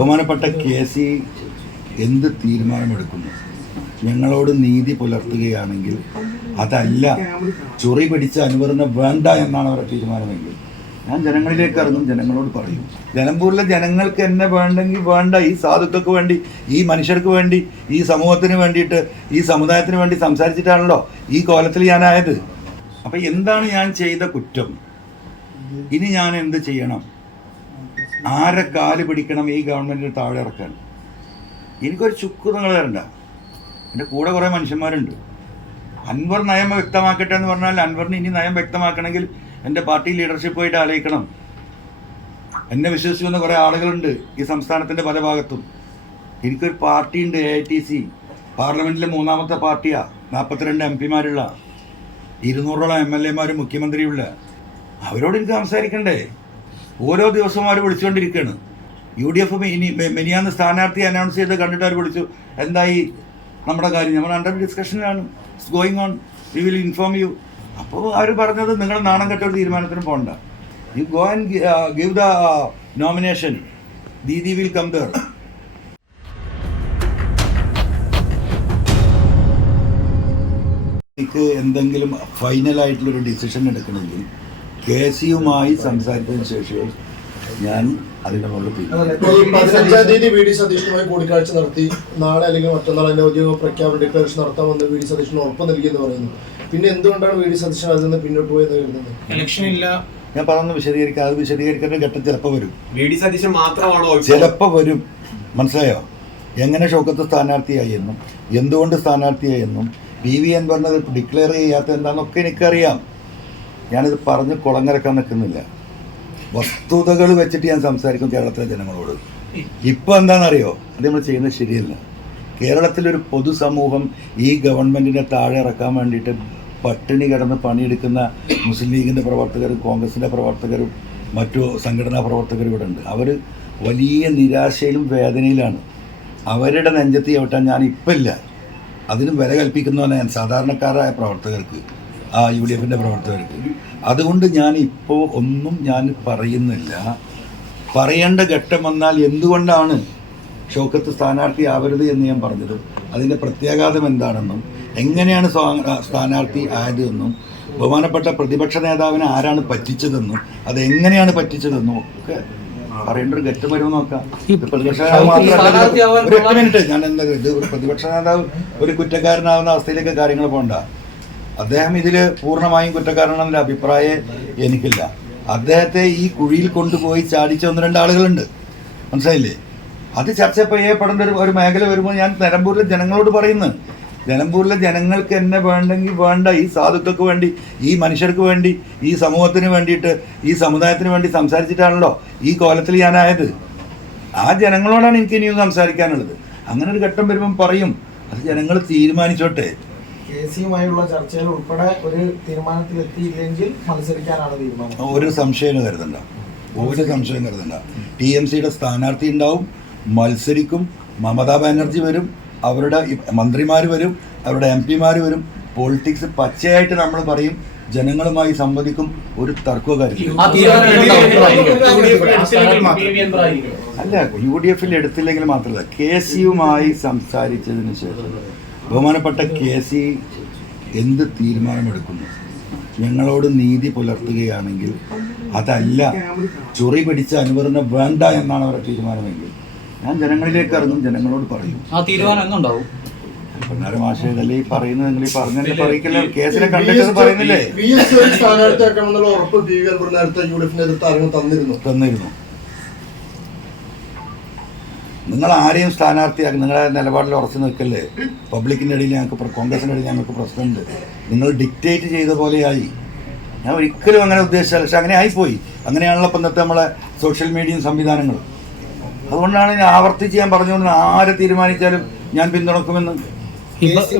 ബഹുമാനപ്പെട്ട KC എന്ത് തീരുമാനമെടുക്കുന്നു, ഞങ്ങളോട് നീതി പുലർത്തുകയാണെങ്കിൽ അതല്ല ചൊറി പിടിച്ച അനുവദനം വേണ്ട എന്നാണ് അവരുടെ തീരുമാനമെങ്കിൽ ഞാൻ ജനങ്ങളിലേക്ക് ഇറങ്ങും, ജനങ്ങളോട് പറയും. നിലമ്പൂരിലെ ജനങ്ങൾക്ക് എന്നെ വേണ്ടെങ്കിൽ വേണ്ട, ഈ സാധുക്കൾക്ക് വേണ്ടി, ഈ മനുഷ്യർക്ക് വേണ്ടി, ഈ സമൂഹത്തിന് വേണ്ടിയിട്ട്, ഈ സമുദായത്തിന് വേണ്ടി സംസാരിച്ചിട്ടാണല്ലോ ഈ കോലത്തിൽ ഞാനായത്. അപ്പം എന്താണ് ഞാൻ ചെയ്ത കുറ്റം? ഇനി ഞാൻ എന്ത് ചെയ്യണം? ആരെ കാല് പിടിക്കണം ഈ ഗവൺമെൻറ്റിന് താഴെ ഇറക്കാൻ? എനിക്കൊരു ചുക്ക് നിങ്ങൾ തരണ്ട. എൻ്റെ കൂടെ കുറേ മനുഷ്യന്മാരുണ്ട്. അൻവർ നയം വ്യക്തമാക്കട്ടെ എന്ന് പറഞ്ഞാൽ അൻവറിന് ഇനി നയം വ്യക്തമാക്കണമെങ്കിൽ എൻ്റെ പാർട്ടി ലീഡർഷിപ്പുമായിട്ട് ആലോചിക്കണം. എന്നെ വിശ്വസിക്കുന്ന കുറേ ആളുകളുണ്ട് ഈ സംസ്ഥാനത്തിൻ്റെ പല ഭാഗത്തും. എനിക്കൊരു പാർട്ടിയുണ്ട്, AITC, പാർലമെൻറ്റിലെ 3ാമത്തെ പാർട്ടിയാണ്, 42 MP-മാരുള്ള, 200ഓളം MLA-മാരും മുഖ്യമന്ത്രിയുള്ള. അവരോട് എനിക്ക് സംസാരിക്കണ്ടേ? ഓരോ ദിവസവും അവർ വിളിച്ചുകൊണ്ടിരിക്കുകയാണ്. UDF മെനിയാന്ന് സ്ഥാനാർത്ഥി അനൗൺസ് ചെയ്ത് കണ്ടിട്ട് അവർ വിളിച്ചു, എന്തായി നമ്മുടെ കാര്യം? നമ്മൾ അണ്ടർ ഡിസ്കഷനിലാണ്, it's going on, we will inform you. അപ്പോൾ അവർ പറഞ്ഞത് നിങ്ങൾ നാണം കെട്ട ഒരു തീരുമാനത്തിന് പോകണ്ട, you go and give the nomination, Didi will come there. എനിക്ക് എന്തെങ്കിലും ഫൈനലായിട്ടുള്ളൊരു ഡിസിഷൻ എടുക്കണമെങ്കിൽ KC-യുമായി സംസാരിച്ചതിന് ശേഷം ഞാൻ അതിൻ്റെ മുകളിൽ 15-ാം തീയതി VD സതീഷനുമായി കൂടിക്കാഴ്ച നടത്തി, നാളെ അല്ലെങ്കിൽ മറ്റന്നാൾ അതിന്റെ ഔദ്യോഗിക പ്രഖ്യാപന ഡിക്ലറേഷൻ നടത്താമെന്ന് VD സതീഷന് ഉറപ്പ് നൽകിയെന്ന് പറയുന്നു. പിന്നെ എന്തുകൊണ്ടാണ് VD സതീശൻ അതിൽ നിന്ന് പിന്നോട്ട് പോയെന്ന് കരുതുന്നത്? ഇലക്ഷൻ ഇല്ല, ഞാൻ പറഞ്ഞു വിശദീകരിക്കാം. അത് വിശദീകരിക്കേണ്ട ഘട്ടം ചിലപ്പോൾ വരും, VD സതീശൻ മാത്രമാണോ ചിലപ്പോൾ വരും. മനസ്സിലായോ? എങ്ങനെ ഷൗക്കത്ത് സ്ഥാനാർത്ഥിയായി എന്നും എന്തുകൊണ്ട് സ്ഥാനാർത്ഥിയായി എന്നും PV പറഞ്ഞത് ഡിക്ലെയർ ചെയ്യാത്ത എന്താണെന്നൊക്കെ എനിക്കറിയാം. ഞാനിത് പറഞ്ഞ് കുളങ്ങരക്കാൻ നിൽക്കുന്നില്ല. വസ്തുതകൾ വെച്ചിട്ട് ഞാൻ സംസാരിക്കും കേരളത്തിലെ ജനങ്ങളോട്. ഇപ്പോൾ എന്താണെന്നറിയോ? അത് നമ്മൾ ചെയ്യുന്നത് ശരിയല്ല. കേരളത്തിലൊരു പൊതുസമൂഹം ഈ ഗവൺമെൻറ്റിനെ താഴെ ഇറക്കാൻ വേണ്ടിയിട്ട് പട്ടിണി കിടന്ന് പണിയെടുക്കുന്ന മുസ്ലിം ലീഗിൻ്റെ പ്രവർത്തകരും കോൺഗ്രസിൻ്റെ പ്രവർത്തകരും മറ്റു സംഘടനാ പ്രവർത്തകരും ഇവിടെ ഉണ്ട്. അവർ വലിയ നിരാശയിലും വേദനയിലാണ്. അവരുടെ നെഞ്ചത്ത് ചവിട്ടാൻ ഞാൻ ഇപ്പം ഇല്ല. അതിനും വില കൽപ്പിക്കുന്നവനെ ഞാൻ സാധാരണക്കാരായ പ്രവർത്തകർക്ക്, UDF-ൻ്റെ പ്രവർത്തകർക്ക്. അതുകൊണ്ട് ഞാൻ ഇപ്പോൾ ഒന്നും ഞാൻ പറയുന്നില്ല. പറയേണ്ട ഘട്ടം വന്നാൽ എന്തുകൊണ്ടാണ് ഷൗക്കത്ത് സ്ഥാനാർത്ഥി ആവരുത് എന്ന് ഞാൻ പറഞ്ഞതും അതിൻ്റെ പ്രത്യാഘാതം എന്താണെന്നും എങ്ങനെയാണ് സ്ഥാനാർത്ഥി ആയതെന്നും ബഹുമാനപ്പെട്ട പ്രതിപക്ഷ നേതാവിനെ ആരാണ് പറ്റിച്ചതെന്നും അതെങ്ങനെയാണ് പറ്റിച്ചതെന്നും ഒക്കെ പറയേണ്ട ഒരു ഘട്ടം വരുമെന്ന് നോക്കാം. പ്രതിപക്ഷ നേതാവ് മാത്രമല്ല, ഒരു 8 മിനിറ്റ് ഞാൻ എന്താ, ഇത് പ്രതിപക്ഷ നേതാവ് ഒരു കുറ്റക്കാരനാവുന്ന അവസ്ഥയിലേക്ക് കാര്യങ്ങൾ പോകണ്ട. അദ്ദേഹം ഇതിൽ പൂർണ്ണമായും കുറ്റക്കാരനെന്ന അഭിപ്രായം എനിക്കില്ല. അദ്ദേഹത്തെ ഈ കുഴിയിൽ കൊണ്ടുപോയി ചാടിച്ച 1-2 ആളുകളുണ്ട്, മനസ്സിലായില്ലേ? അത് ചർച്ച ചെയ്യപ്പെടേണ്ട ഒരു മേഖല വരുമ്പോൾ ഞാൻ നിലമ്പൂരിലെ ജനങ്ങളോട് പറയുന്നു, നിലമ്പൂരിലെ ജനങ്ങൾക്ക് എന്നെ വേണ്ടെങ്കിൽ വേണ്ട, ഈ സാധുക്കൾക്ക് വേണ്ടി, ഈ മനുഷ്യർക്ക് വേണ്ടി, ഈ സമൂഹത്തിന് വേണ്ടിയിട്ട്, ഈ സമുദായത്തിന് വേണ്ടി സംസാരിച്ചിട്ടാണല്ലോ ഈ കോലത്തിൽ ഞാനായത്. ആ ജനങ്ങളോടാണ് എനിക്ക് ഇനിയും സംസാരിക്കാനുള്ളത്. അങ്ങനെ ഒരു ഘട്ടം വരുമ്പം പറയും, അത് ജനങ്ങൾ തീരുമാനിച്ചോട്ടെ. KC-യുമായുള്ള ചർച്ചയിൽ ഉൾപ്പെടെ ഒരു തീരുമാനത്തിലെത്തിയില്ലെങ്കിൽ മത്സരിക്കാനാണ് തീരുമാനം. ഒരു സംശയം കരുതണ്ട, TMC-യുടെ സ്ഥാനാർത്ഥി ഉണ്ടാവും, മത്സരിക്കും. മമതാ ബാനർജി വരും, അവരുടെ മന്ത്രിമാർ വരും, അവരുടെ MP-മാർ വരും. പൊളിറ്റിക്സ് പച്ചയായിട്ട് നമ്മൾ പറയും, ജനങ്ങളുമായി സംവദിക്കും. ഒരു തർക്കവും കാര്യമില്ല. അല്ല, UDF-ൽ എടുത്തില്ലെങ്കിൽ മാത്രമല്ല, KC-യുമായി സംസാരിച്ചതിന് ശേഷം ബഹുമാനപ്പെട്ട KC എന്ത് തീരുമാനമെടുക്കുന്നു, ഞങ്ങളോട് നീതി പുലർത്തുകയാണെങ്കിൽ അതല്ല ചൊറി പിടിച്ച അനുവദനം വേണ്ട എന്നാണ് അവരുടെ തീരുമാനമെങ്കിൽ ഞാൻ ജനങ്ങളിലേക്ക് ഇറങ്ങും, ജനങ്ങളോട് പറയും. ആ തീരുമാനം എന്നുണ്ടാവും? മാഷല്ലേ ഈ പറയുന്നത്? നിങ്ങൾ ഈ പറഞ്ഞ പറയിക്കല്ലേ? കേസിനെ കണ്ടിട്ട് പറയുന്നില്ലേ? തന്നിരുന്നു. നിങ്ങൾ ആരെയും സ്ഥാനാർത്ഥിയാക്കി നിങ്ങളുടെ നിലപാടിൽ ഉറച്ചു നിൽക്കല്ലേ? പബ്ലിക്കിൻ്റെ ഇടയിൽ ഞങ്ങൾക്ക്, കോൺഗ്രസിൻ്റെ ഇടയിൽ ഞങ്ങൾക്ക് പ്രശ്നമുണ്ട്. നിങ്ങൾ ഡിക്റ്റേറ്റ് ചെയ്ത പോലെയായി. ഞാൻ ഒരിക്കലും അങ്ങനെ ഉദ്ദേശിച്ചല്ല, പക്ഷെ അങ്ങനെ ആയിപ്പോയി. അങ്ങനെയാണല്ലോ ഇപ്പം ഇന്നത്തെ നമ്മളെ സോഷ്യൽ മീഡിയയും സംവിധാനങ്ങളും. അതുകൊണ്ടാണ് ഞാൻ ആവർത്തിച്ച് ഞാൻ പറഞ്ഞുകൊണ്ട് ആരെ തീരുമാനിച്ചാലും ഞാൻ പിന്തുണക്കുമെന്ന്.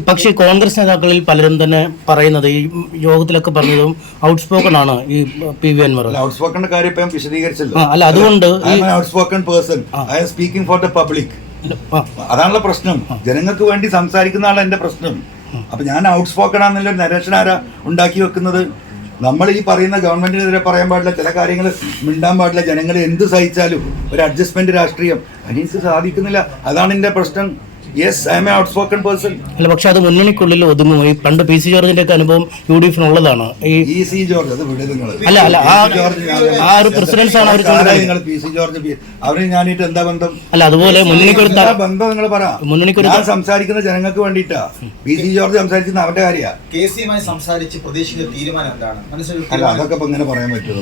പക്ഷേ കോൺഗ്രസ് നേതാക്കളിൽ പലരും തന്നെ പറയുന്നത്, ഈ യോഗത്തിലൊക്കെ പറഞ്ഞതും ഔട്ട്സ്പോക്കൺ ആണ് ഈ PV അൻവർ. ഔട്ട്സ്പോക്കന്റെ കാര്യം ഇപ്പം വിശദീകരിച്ചല്ലോ. അല്ല, അതുകൊണ്ട് outspoken person, I am speaking for the public. അതാണല്ലോ പ്രശ്നം. ജനങ്ങൾക്ക് വേണ്ടി സംസാരിക്കുന്ന ആളാണ് എൻ്റെ പ്രശ്നം. അപ്പൊ ഞാൻ ഔട്ട്സ്പോക്കൺ ആണെന്നുള്ള നരേഷൻ ആരാ ഉണ്ടാക്കി വെക്കുന്നത്? നമ്മൾ ഈ പറയുന്ന ഗവൺമെന്റിനെതിരെ പറയാൻ പാടില്ല, ചില കാര്യങ്ങൾ മിണ്ടാൻ പാടില്ല, ജനങ്ങൾ എന്ത് സഹിച്ചാലും ഒരു അഡ്ജസ്റ്റ്മെന്റ് രാഷ്ട്രീയം അതിനെനിക്ക് സാധിക്കുന്നില്ല. അതാണ് എൻ്റെ പ്രശ്നം. Yes, I M A out spoken person. അല്ല, പക്ഷെ അത് മുന്നണിക്കുള്ളിൽ ഒതുങ്ങും. ഈ പണ്ട് പി സി ജോർജിന്റെ ഒക്കെ അനുഭവം യു ഡി എഫിനുള്ളതാണ്. ഈ സി ജോർജ് അത് വിട് നിങ്ങൾ. അല്ല ആ ഒരു പ്രസിഡൻസ് ആണ് അവർ നിങ്ങൾ പി സി ജോർജ് അവര് ഞാനിട്ട് എന്താ ബന്ധം? അല്ല, അതുപോലെ മുന്നണിക്കൊരു ബന്ധം നിങ്ങൾ പറ. ഞാൻ സംസാരിക്കുന്ന ജനങ്ങൾക്ക് വേണ്ടിയിട്ടാ. പി സി ജോർജ് സംസാരിക്കുന്ന അവന്റെ കാര്യ. കേസിയുമായി സംസാരിച്ച് പ്രതീക്ഷിക്കുന്ന തീരുമാനം എന്താണ്? അല്ല, അതൊക്കെ ഇപ്പൊ ഇങ്ങനെ പറയാൻ പറ്റുമോ?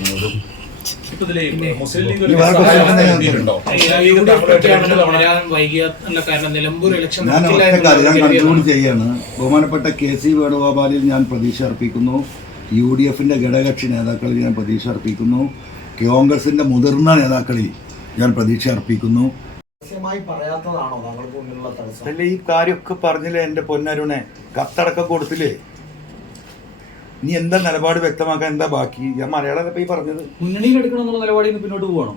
ഞാൻ കൺക്ലൂഡ് ചെയ്യാണ്. ബഹുമാനപ്പെട്ട കെ സി വേണുഗോപാലിൽ ഞാൻ പ്രതീക്ഷ അർപ്പിക്കുന്നു. UDF ഘടകകക്ഷി നേതാക്കളിൽ ഞാൻ പ്രതീക്ഷ അർപ്പിക്കുന്നു. കോൺഗ്രസിന്റെ മുതിർന്ന നേതാക്കളിൽ ഞാൻ പ്രതീക്ഷ അർപ്പിക്കുന്നു. അല്ല, ഈ കാര്യമൊക്കെ പറഞ്ഞില്ലേ എന്റെ പൊന്നരുണെ? കത്തടക്കം കൊടുത്തില്ലേ? നീ എന്താ നിലപാട് വ്യക്തമാക്കാൻ എന്താ ബാക്കി? ഞാൻ മലയാളം ഈ പറഞ്ഞത് മുന്നണിയിൽ എടുക്കണമെന്നുള്ള നിലപാടിൽ നിന്ന് പിന്നോട്ട് പോകണം.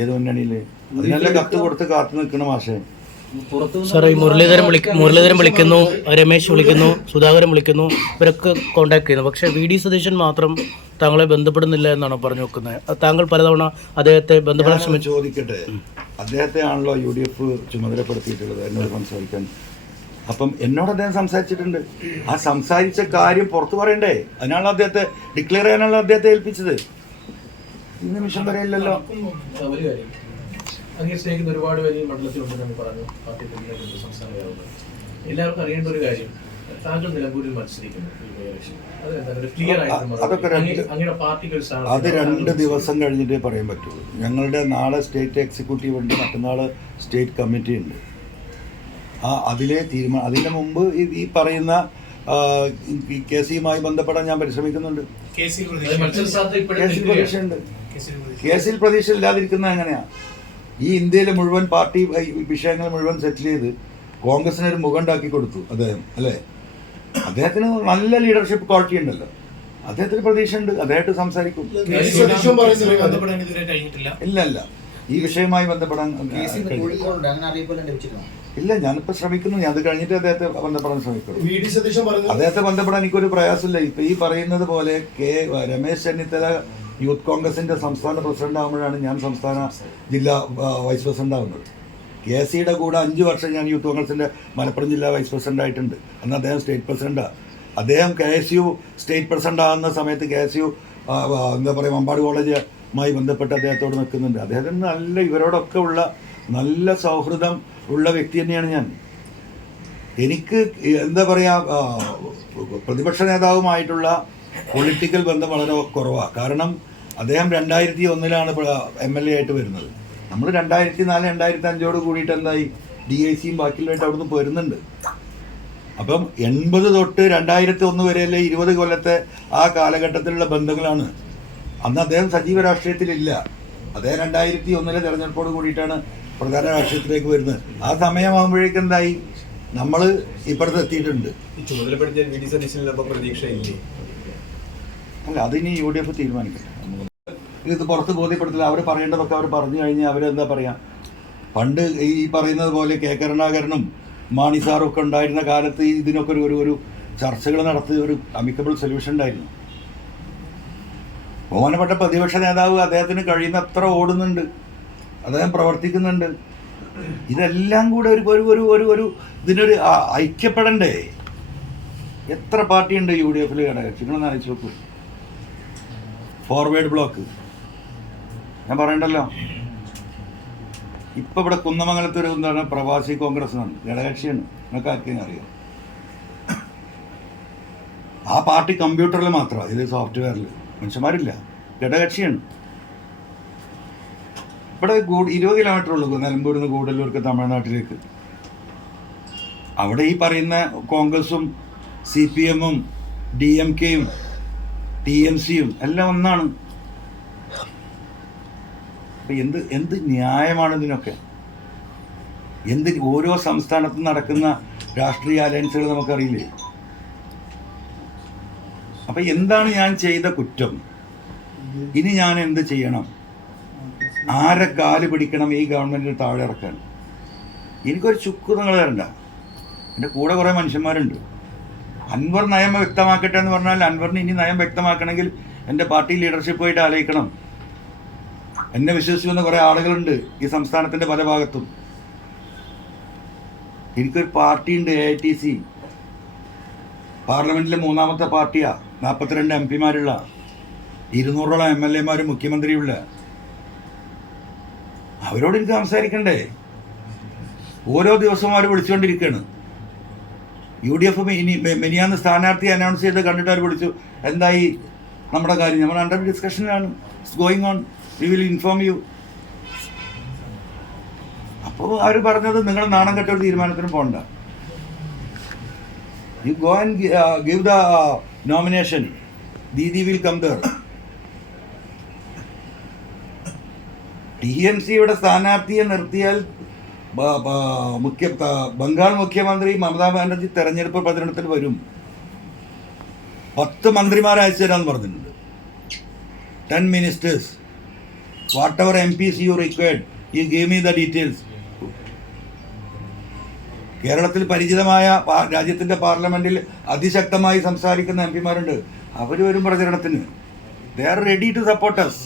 ഏത് മുന്നണിയില്? അതിനല്ല കത്ത് കൊടുത്ത് കാത്തു നിൽക്കണം. മാഷേ, സാർ, ഈ മുരളീധരൻ വിളിക്കുന്നു, രമേശ് വിളിക്കുന്നു, സുധാകരൻ വിളിക്കുന്നു, ഇവരൊക്കെ കോണ്ടാക്ട് ചെയ്യുന്നു. പക്ഷേ VD സതീശൻ മാത്രം താങ്കളെ ബന്ധപ്പെടുന്നില്ല എന്നാണ് പറഞ്ഞു വെക്കുന്നത്. താങ്കൾ പലതവണ അദ്ദേഹത്തെ ബന്ധപ്പെടാൻ ശ്രമിച്ചു. ചോദിക്കട്ടെ, അദ്ദേഹത്തെ ആണല്ലോ UDF ചുമതലപ്പെടുത്തിയിട്ടുള്ളത് എന്നോട് സംസാരിക്കാൻ. അപ്പം എന്നോട് അദ്ദേഹം സംസാരിച്ചിട്ടുണ്ട്. ആ സംസാരിച്ച കാര്യം പുറത്തു പറയണ്ടേ? അതിനാണല്ലോ അദ്ദേഹത്തെ ഡിക്ലെയർ ചെയ്യാനാണല്ലോ അദ്ദേഹത്തെ ഏൽപ്പിച്ചത്. ഈ നിമിഷം വരെ ഇല്ലല്ലോ. ഒരു കാര്യം, അങ്ങനെ സ്നേഹിക്കുന്ന ഒരുപാട് പേര് ഈ മണ്ഡലത്തിലുണ്ടെന്ന് പറഞ്ഞു. പാർട്ടി സംസ്ഥാന നേതാവ് എല്ലാവർക്കും അറിയേണ്ട ഒരു കാര്യം, താങ്കൾ നിലമ്പൂരിൽ മത്സരിക്കുന്നു. അതൊക്കെ അത് 2 ദിവസം കഴിഞ്ഞിട്ടേ പറയാൻ പറ്റുള്ളൂ. ഞങ്ങളുടെ നാളെ സ്റ്റേറ്റ് എക്സിക്യൂട്ടീവ് ഉണ്ട്, മറ്റന്നാൾ സ്റ്റേറ്റ് കമ്മിറ്റി ഉണ്ട്. അതിലെ തീരുമാനം. അതിൻ്റെ മുമ്പ് ഈ പറയുന്ന കേസുമായി ബന്ധപ്പെടാൻ ഞാൻ പരിശ്രമിക്കുന്നുണ്ട്. കേസിൽ പ്രതീക്ഷ ഇല്ലാതിരിക്കുന്നത് എങ്ങനെയാ? ഈ ഇന്ത്യയിലെ മുഴുവൻ പാർട്ടി വിഷയങ്ങൾ മുഴുവൻ സെറ്റിൽ ചെയ്ത് കോൺഗ്രസിനൊരു മുഖം ഉണ്ടാക്കി കൊടുത്തു അദ്ദേഹം, അല്ലേ? അദ്ദേഹത്തിന് നല്ല ലീഡർഷിപ്പ് ക്വാളിറ്റി ഉണ്ടല്ലോ. അദ്ദേഹത്തിന് പ്രതീക്ഷ ഉണ്ട്, അദ്ദേഹമായിട്ട് സംസാരിക്കും. ഇല്ല, ഈ വിഷയവുമായി ബന്ധപ്പെടാൻ ഇല്ല. ഞാനിപ്പോൾ ശ്രമിക്കുന്നു. ഞാൻ അത് കഴിഞ്ഞിട്ട് അദ്ദേഹത്തെ ബന്ധപ്പെടാൻ ശ്രമിക്കുന്നു. അദ്ദേഹത്തെ ബന്ധപ്പെടാൻ എനിക്കൊരു പ്രയാസമില്ല. ഇപ്പൊ ഈ പറയുന്നത് പോലെ രമേശ് ചെന്നിത്തല യൂത്ത് കോൺഗ്രസിന്റെ സംസ്ഥാന പ്രസിഡന്റ് ആകുമ്പോഴാണ് ഞാൻ സംസ്ഥാന ജില്ലാ വൈസ് പ്രസിഡന്റ് ആവുന്നത്. KCയുടെ കൂടെ 5 വർഷം ഞാൻ യൂത്ത് കോൺഗ്രസിന്റെ മലപ്പുറം ജില്ലാ വൈസ് പ്രസിഡന്റ് ആയിട്ടുണ്ട്. അന്ന് അദ്ദേഹം സ്റ്റേറ്റ് പ്രസിഡന്റാണ്. അദ്ദേഹം KSU സ്റ്റേറ്റ് പ്രസിഡന്റ് ആകുന്ന സമയത്ത് KSU എന്താ പറയുക, മമ്പാട് കോളേജുമായി ബന്ധപ്പെട്ട് അദ്ദേഹത്തോട് നിൽക്കുന്നുണ്ട്. അദ്ദേഹത്തിന് നല്ല ഇവരോടൊക്കെ ഉള്ള നല്ല സൗഹൃദം ഉള്ള വ്യക്തി തന്നെയാണ് ഞാൻ. എനിക്ക് എന്താ പറയുക, പ്രതിപക്ഷ നേതാവുമായിട്ടുള്ള പൊളിറ്റിക്കൽ ബന്ധം വളരെ കുറവാണ്. കാരണം അദ്ദേഹം 2001 MLA ആയിട്ട് വരുന്നത്. നമ്മൾ 2004, 2005 കൂടിയിട്ട് എന്തായി, DICയും ബാക്കിയുള്ളതായിട്ട് അവിടുന്ന് പോരുന്നുണ്ട്. അപ്പം 80 തൊട്ട് 2001 വരെയല്ലേ 20 കൊല്ലത്തെ ആ കാലഘട്ടത്തിലുള്ള ബന്ധങ്ങളാണ്. അന്ന് അദ്ദേഹം സജീവ രാഷ്ട്രീയത്തിലില്ല. അദ്ദേഹം 2001 തെരഞ്ഞെടുപ്പോട് കൂടിയിട്ടാണ് പ്രധാന രാഷ്ട്രീയത്തിലേക്ക് വരുന്നത്. ആ സമയമാകുമ്പോഴേക്കും എന്തായി, നമ്മൾ ഇപ്പുറത്ത് എത്തിയിട്ടുണ്ട്. അല്ല, അതിനി UDF തീരുമാനിക്കട്ടെ. ഇത് പുറത്ത് ബോധ്യപ്പെടുത്തില്ല. അവർ പറയേണ്ടതൊക്കെ അവർ പറഞ്ഞു കഴിഞ്ഞാൽ അവരെന്താ പറയുക? പണ്ട് ഈ പറയുന്നത് പോലെ K കരുണാകരനും മാണി സാറും ഒക്കെ ഉണ്ടായിരുന്ന കാലത്ത് ഇതിനൊക്കെ ഒരു ചർച്ചകൾ നടത്തി ഒരു അമിക്കബിൾ സൊല്യൂഷൻ ഉണ്ടായിരുന്നു. ബഹുമാനപ്പെട്ട പ്രതിപക്ഷ നേതാവ് അദ്ദേഹത്തിന് കഴിയുന്നത്ര ഓടുന്നുണ്ട്, അദ്ദേഹം പ്രവർത്തിക്കുന്നുണ്ട്. ഇതെല്ലാം കൂടെ ഒരു ഇതിനൊരു ഐക്യപ്പെടണ്ടേ? എത്ര പാർട്ടിയുണ്ട് UDF ഘടകകക്ഷി? നിങ്ങളൊന്ന് അയച്ചു നോക്കൂ. ഫോർവേഡ് ബ്ലോക്ക് ഞാൻ പറയണ്ടല്ലോ. ഇപ്പം ഇവിടെ കുന്നമംഗലത്തൊരു എന്താണ് പ്രവാസി കോൺഗ്രസ് ആണ്, ഘടകകക്ഷിയാണ്. നിങ്ങൾക്ക് ആർക്കെങ്കിലും അറിയാം? ആ പാർട്ടി കമ്പ്യൂട്ടറിൽ മാത്രമാണ്, ഇതിൽ സോഫ്റ്റ്വെയറിൽ മനുഷ്യന്മാരില്ല. ഘടകകക്ഷിയാണ്. ഇവിടെ 20 കിലോമീറ്റർ ഉള്ളൂ നിലമ്പൂരിൽ നിന്ന് ഗൂഡല്ലൂർക്ക്, തമിഴ്നാട്ടിലേക്ക്. അവിടെ ഈ പറയുന്ന കോൺഗ്രസും CPM-ഉം DMK-യും TMC-യും എല്ലാം ഒന്നാണ്. അപ്പം എന്ത് ന്യായമാണ് ഇതിനൊക്കെ? ഓരോ സംസ്ഥാനത്തും നടക്കുന്ന രാഷ്ട്രീയ അലയൻസുകൾ നമുക്കറിയില്ലേ? അപ്പം എന്താണ് ഞാൻ ചെയ്ത കുറ്റം? ഇനി ഞാൻ എന്ത് ചെയ്യണം? ആരെ കാല് പിടിക്കണം ഈ ഗവൺമെൻറ്റിന് താഴെ ഇറക്കാൻ? എനിക്കൊരു ചുക്ക് നിങ്ങൾ തരണ്ട. എൻ്റെ കൂടെ കുറേ മനുഷ്യന്മാരുണ്ട്. അൻവർ നയം വ്യക്തമാക്കട്ടെ എന്ന് പറഞ്ഞാൽ അൻവറിന് ഇനി നയം വ്യക്തമാക്കണമെങ്കിൽ എൻ്റെ പാർട്ടി ലീഡർഷിപ്പുമായിട്ട് ആലോചിക്കണം. എന്നെ വിശ്വസിക്കുന്ന കുറേ ആളുകളുണ്ട് ഈ സംസ്ഥാനത്തിൻ്റെ പല ഭാഗത്തും. എനിക്കൊരു പാർട്ടിയുണ്ട്, AITC, പാർലമെൻറ്റിലെ 3ാമത്തെ പാർട്ടിയാണ്, 42 MP-മാരുള്ള, 200ഓളം MLA-മാരും മുഖ്യമന്ത്രിയുള്ള. അവരോട് എനിക്ക് സംസാരിക്കണ്ടേ? ഓരോ ദിവസവും അവർ വിളിച്ചുകൊണ്ടിരിക്കുകയാണ്. UDF മിനിയാന്ന് സ്ഥാനാർത്ഥി അനൗൺസ് ചെയ്ത് കണ്ടിട്ട് അവർ വിളിച്ചു, എന്തായി നമ്മുടെ കാര്യം? നമ്മൾ അണ്ടർ ഡിസ്കഷനിലാണ്, it's going on, we will inform you. അപ്പോൾ അവർ പറഞ്ഞത് നിങ്ങൾ നാണം കെട്ട ഒരു തീരുമാനത്തിനും പോകണ്ട, you go and give the nomination, Didi will come there. TMCയുടെ സ്ഥാനാർത്ഥിയെ നിർത്തിയാൽ ബംഗാൾ മുഖ്യമന്ത്രി മമതാ ബാനർജി തെരഞ്ഞെടുപ്പ് പ്രചരണത്തിൽ വരും. 10 മന്ത്രിമാരെ അയച്ചു തരാമെന്ന് പറഞ്ഞിട്ടുണ്ട്. 10 ministers, whatever MPs you required, you give me the details. കേരളത്തിൽ പരിചിതമായ രാജ്യത്തിൻ്റെ പാർലമെൻറ്റിൽ അതിശക്തമായി സംസാരിക്കുന്ന MP-മാരുണ്ട്. അവർ വരും പ്രചരണത്തിന്. They are ready to support us.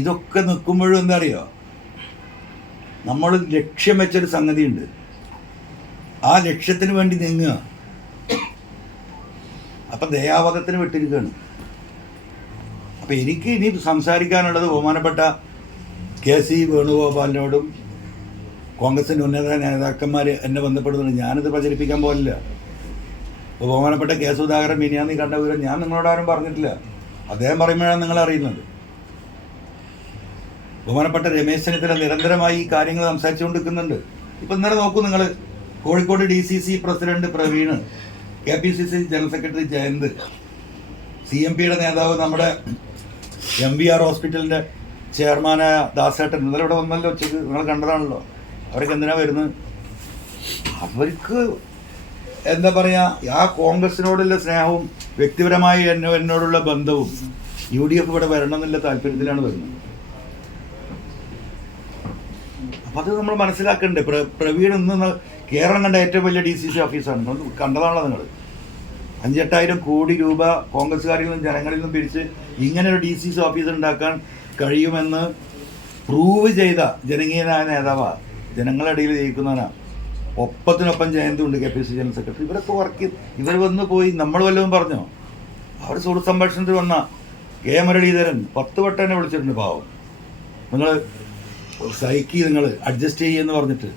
ഇതൊക്കെ നിൽക്കുമ്പോഴും എന്താ അറിയോ, നമ്മൾ ലക്ഷ്യം വെച്ചൊരു സംഗതിയുണ്ട്, ആ ലക്ഷ്യത്തിന് വേണ്ടി നീങ്ങുക. അപ്പം ദയാവധത്തിന് വിട്ടിരിക്കുകയാണ്. അപ്പം എനിക്ക് ഇനി സംസാരിക്കാനുള്ളത് ബഹുമാനപ്പെട്ട KC വേണുഗോപാലിനോടും കോൺഗ്രസിൻ്റെ ഉന്നത നേതാക്കന്മാർ എന്നെ ബന്ധപ്പെടുന്നുണ്ട്. ഞാനിത് പ്രചരിപ്പിക്കാൻ പോലില്ല. ബഹുമാനപ്പെട്ട K. സുധാകരൻ മിനിയാന്ന് കണ്ട വിവരം ഞാൻ നിങ്ങളോട് ആരും പറഞ്ഞിട്ടില്ല. അദ്ദേഹം പറയുമ്പോഴാണ് നിങ്ങൾ അറിയുന്നത്. ബഹുമാനപ്പെട്ട രമേശ് ചെന്നിത്തല നിരന്തരമായി ഈ കാര്യങ്ങൾ സംസാരിച്ചുകൊണ്ടിരിക്കുന്നുണ്ട്. ഇപ്പം ഇന്നലെ നോക്കൂ നിങ്ങൾ, Kozhikode DCC president Praveen, KPCC general secretary Jayanth, CMPയുടെ നേതാവ് നമ്മുടെ MVR ഹോസ്പിറ്റലിൻ്റെ ചെയർമാനായ ദാസേട്ടൻ ഇന്നലെ ഇവിടെ വന്നല്ലോ, ഉച്ചയ്ക്ക് നിങ്ങൾ കണ്ടതാണല്ലോ. അവരൊക്കെ എന്തിനാ വരുന്നത്? അവർക്ക് എന്താ പറയുക, ആ കോൺഗ്രസിനോടുള്ള സ്നേഹവും വ്യക്തിപരമായി എന്നോടുള്ള ബന്ധവും UDF ഇവിടെ വരണമെന്നുള്ള താല്പര്യത്തിലാണ് വരുന്നത്. അപ്പം അത് നമ്മൾ മനസ്സിലാക്കണ്ടേ. പ്രവീൺ ഇന്ന് കേരളം കണ്ട ഏറ്റവും വലിയ DCC ഓഫീസാണ്. നിങ്ങൾ കണ്ടതാണല്ലോ. നിങ്ങൾ 5-8,000 കോടി രൂപ കോൺഗ്രസ്സുകാരിൽ നിന്നും ജനങ്ങളിൽ നിന്നും പിരിച്ച് ഇങ്ങനെ ഒരു DCC ഓഫീസ് ഉണ്ടാക്കാൻ കഴിയുമെന്ന് പ്രൂവ് ചെയ്ത ജനകീയനായ നേതാവാണ്, ജനങ്ങളുടെ ഇടയിൽ ജയിക്കുന്നവനാണ്. ഒപ്പത്തിനൊപ്പം ജയന്തുണ്ട്, KPCC ജനറൽ സെക്രട്ടറി. ഇവരൊക്കെ വർക്ക് ചെയ്ത് ഇവർ വന്ന് പോയി. നമ്മൾ വല്ലതും പറഞ്ഞോ? അവർ സുഹൃത്ത് സംഭാഷണത്തിൽ വന്ന K. മുരളീധരൻ 10 വട്ടം എന്നെ വിളിച്ചിട്ടുണ്ട്. പാവം, നിങ്ങൾ സൈക്കി, നിങ്ങൾ അഡ്ജസ്റ്റ് ചെയ്യുമെന്ന് പറഞ്ഞിട്ട്